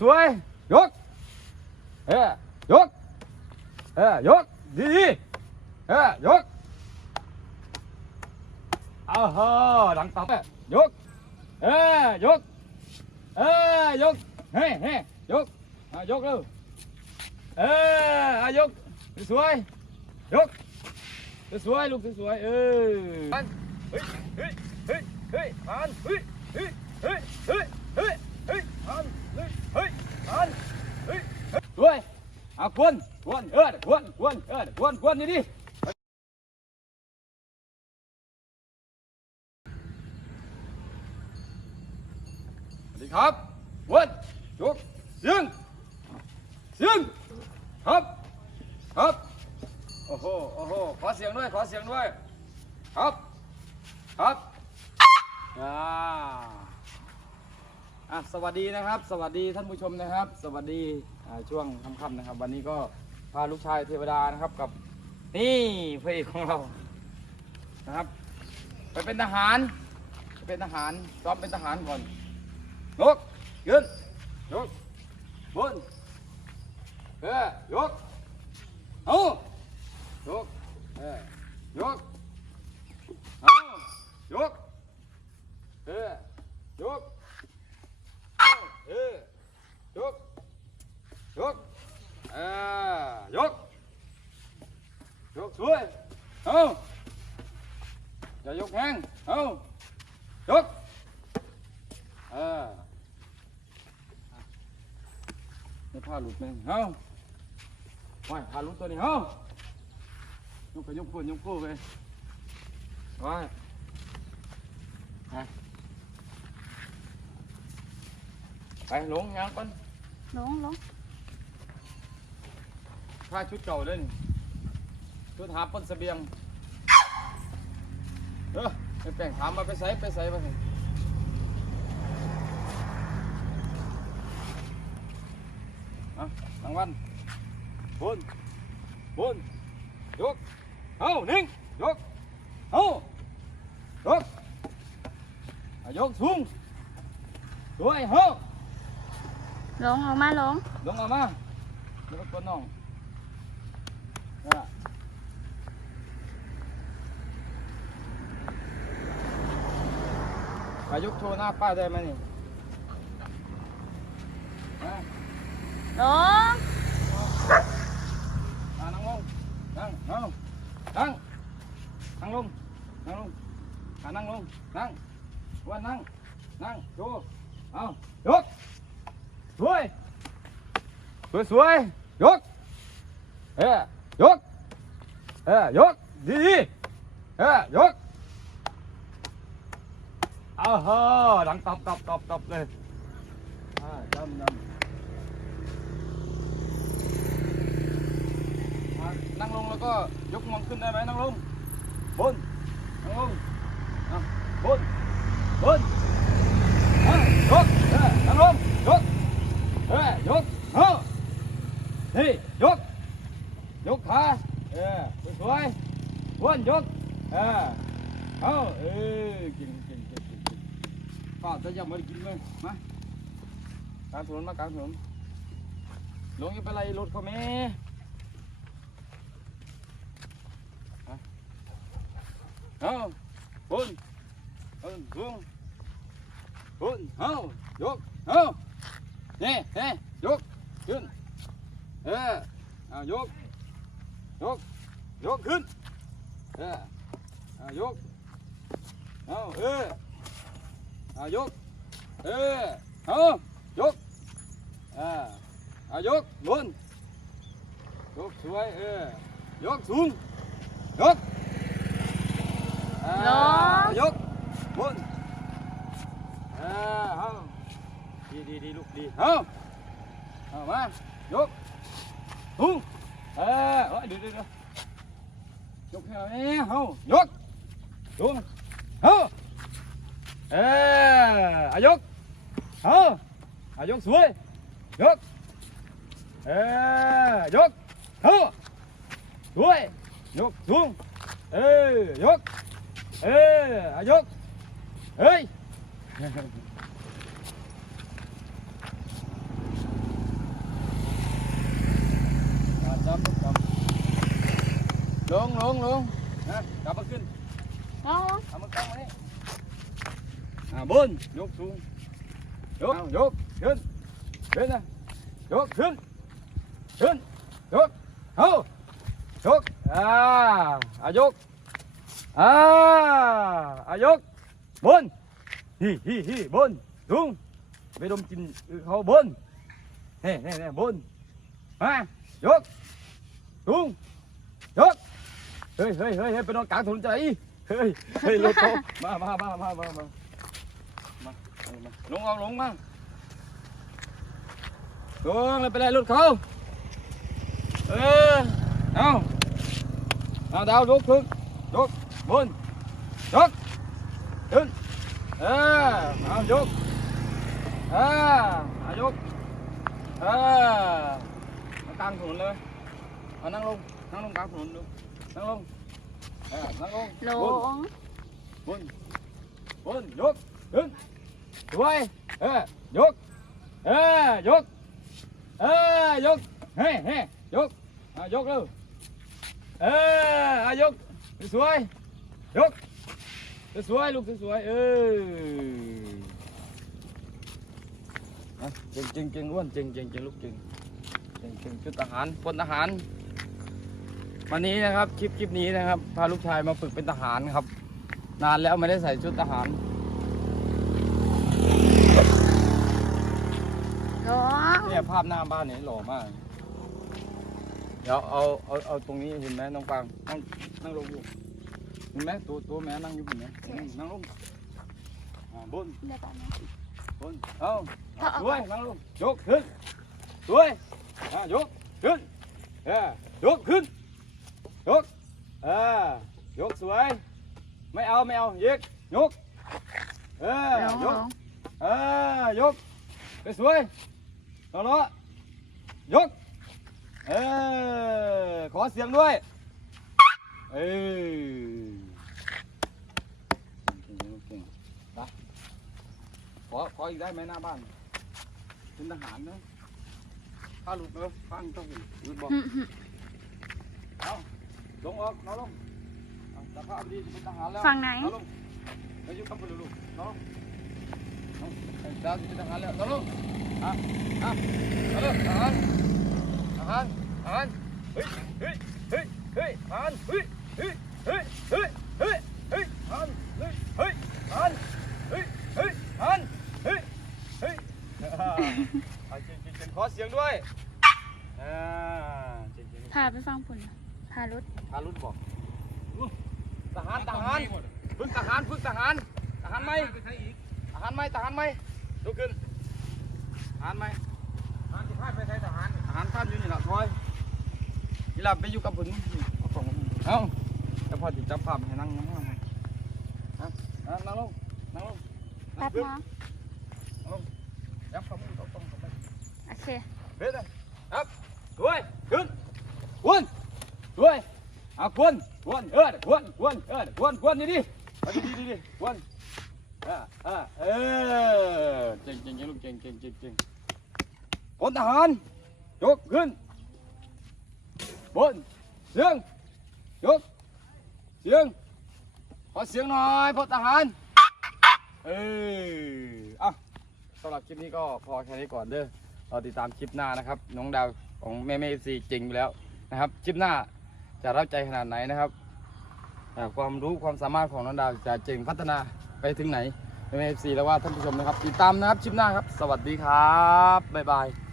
สวยยกเออยกเออยกดีดีเออยกเอาฮะดังตับเอ้ยยกเออยกเออยกเฮ้เวุ้ยเฮ้ยสวยเอาควนควนเออควนควนเออควนควนนี่ดิสวัสดีครับควนยกเสียงเสียงครับครับโอ้โหโอ้โหขอเสียงด้วยขอเสียงด้วยครับครับอ่า อะสวัสดีนะครับ สวัสดีท่านผู้ชมนะครับ สวัสดีอ่าช่วงค่ำๆนะครับ วันนี้ก็พาลูกชายเทวดานะครับกับ นี่พระเอกของเรานะครับ ไปเป็นทหารไปเป็นทหารซ้อมเป็นทหารก่อนยกยืนยกบนเออยกเอายกเออยกเอายกเออยกเอาเออยก ยกเออยกยกสวยเอาอย่ายกแห้งเอายกเออไม่พลาดห ผ้าชุดเก่าเด้นี่ชุดหาปนเสบียง เออไอ้แป้งถามมาไปใส่ไปใส่ไปใส่เอารางวัลบนบนยกเอานิ่งยกเอายกอะยกสูงสวยเฮ้าลงออกมาลงลงมามาเดี๋ยวกดน้องนั่นล่ะ ไปยกโชว์หน้าป้าได้ไหมนี่มาลงอ่านั่งลงนั่งนั่งนั่งนั่งลงนั่งลงอ่านั่งลงนั่งวันนั่งนั่งโชว์เอายกสวยสวยสวยยกเอ้ยยกเอ้ยยกดีดีเอ้ยยก เอาฮะดังตบตบตบตบเลยอ่าจำจำอะนั่งลงแล้วก็ยกงวงขึ้นได้ไหมนั่งลงบนนั่งลงอะบนบนอะยกเออนั่งลงยกเออยกเออนี่ยกยกขาเออสวยๆวนยกเออเอาเออเก่ง ป้าจะยังไม่ได้กินเลยมากลางถนนมากลางถนนลงยังไปไล่รถเขาแม่เอาบนบนลงบนเอายกเอานี่นี่ยกขึ้นเออเอายกยกยกขึ้นเออเอายกเอาเออเอายกเออเอายกเออเอายกบนยกสวยเออยกสูงยกอ่ายกบนอ่าเอาดีดีดีลูกดีเอาเอามายกหุ้งเอาเออาเอออายกเอาอายกสวยยกเออยกเอาสวยยกสูงเออยกเ 아역 아 아역 수월 역 에역 더 수월 역중 에역 에 아역 ê. Luôn luôn luôn nè cầm bắt kinh. Đó. Cầm bắt con đi. อ่าบนยกสูงยกเอายกขึ้นขึ้นนะยกขึ้นขึ้นยกเอายกอ่าอายกอ่าอายกบนฮิฮิฮิบนสูงไปดมกินเขาบนเฮ้เฮ้เฮ้บนมายกสูงยกเฮ้ยเฮ้ยเฮ้ยเฮ้ยไปนอนกลางถนนใจเฮ้ยเฮ้ยรถเขามามามามามามามาเอามา ลงเอาลงมาลงเลยไปเลยรถเขาเออเอาเอาดาวยกขึ้นยกบนยกขึ้นเออเอายกเออเอายกเออมากลางถนนเลยเอานั่งลงนั่งลงกลางถนนดูนั่งลงเออนั่งลงลบนงบนบนยกขึ้น สวยเออยกเออยกเออยกเฮ้เฮ้ยกอะยกเร็วเอออะยกสวยยกสวยลูกสวยเอออะเก่งเก่งเก่งอ้วนเก่งเก่งเก่งลูกเก่งเก่งเก่งชุดทหารพลทหารวันนี้นะครับคลิปคลิปนี้นะครับพาลูกชายมาฝึกเป็นทหารครับ นานแล้วไม่ได้ใส่ชุดทหาร ลง เนี่ย ภาพหน้าบ้านเนี่ยหล่อมาก เดี๋ยวเอาเอาเอาตรงนี้เห็นไหมน้องปังนั่งนั่งลงอยู่เห็นไหมตัวตัวแม่นั่งอยู่เห็นไหมนั่งลงอ่าบนเดี๋ยวก่อนนะบนเอาเอาเอาด้วยนั่งลงยกขึ้นด้วยอ่ายกขึ้นเออยกขึ้นยกเออยกสวย ไม่เอาไม่เอายิกยกเออลงยลกงเออยกไปสวย ต่อล้อยก เออ ขอเสียงด้วย เออเก่งๆเก่งๆไปขอ ขออีกได้ไหมหน้าบ้าน เป็นทหารนะถ้าหลุดเออฟังต้องหลุดบอกหึหึเอาลงออกเอาลงเอาสภาพดีจะเป็นทหารแล้วฝั่งไหนเอาลงไปอยู่กับพลลูกเอาลงเอาไอ้ดาวจะเป็นทหารแล้วเอาลง อะอะเอาลงทหารทหารทหารเฮ้ยเฮ้ยเฮ้ยเฮ้ยทหารเฮ้ยเฮ้ยเฮ้ยเฮ้ยเฮ้ยเฮ้ยทหารเฮ้ยเฮ้ยทหารเฮ้ยเฮ้ยทหารเฮ้ยเฮ้ยอ่าเอาจริงๆๆขอเสียงด้วยอ่าจริงๆพาไปฟังผลพารถทารุณบอกทหารทหารฝึกทหารฝึกทหารทหารไหมทหารไหมทหารไหมลุกขึ้น หารไหมทหารที่พาไปใช้ทหารทหารพาอยู่นี่แหละทอยนี่แหละไปอยู่กับผมนี่เอาของมาเอ้าแล้วพอติดจับภาพให้นั่งนั่งนั่งฮะนั่งนั่งลงนั่งลงแป๊บนั่งนะลงยับเข้ามือตรงตรงตรงไปโอเคเบ็ดเลยครับด้วยขึ้นวนด้วยอะควนควนเออควนควนเออควนควนนี่ดิเอาดีดีดีดิควนอ่าอ่าเออเก่งเก่งเก่งลูกเก่งเก่งเก่งเก่ง พลทหาร ยกขึ้น บน เสียง ยก เสียง ขอเสียงหน่อยพลทหาร เอออะสำหรับคลิปนี้ก็พอแค่นี้ก่อนเด้อรอติดตามคลิปหน้านะครับ น้องดาวของแม่แม่ซีเก่งไปแล้วนะครับ คลิปหน้าจะรับใจขนาดไหนนะครับความรู้ความสามารถของน้องดาวจะเจ๋งพัฒนาไปถึงไหนแม่แม่ซีแล้วว่าท่านผู้ชมนะครับ ติดตามนะครับคลิปหน้าครับ สวัสดีครับ บ๊ายบาย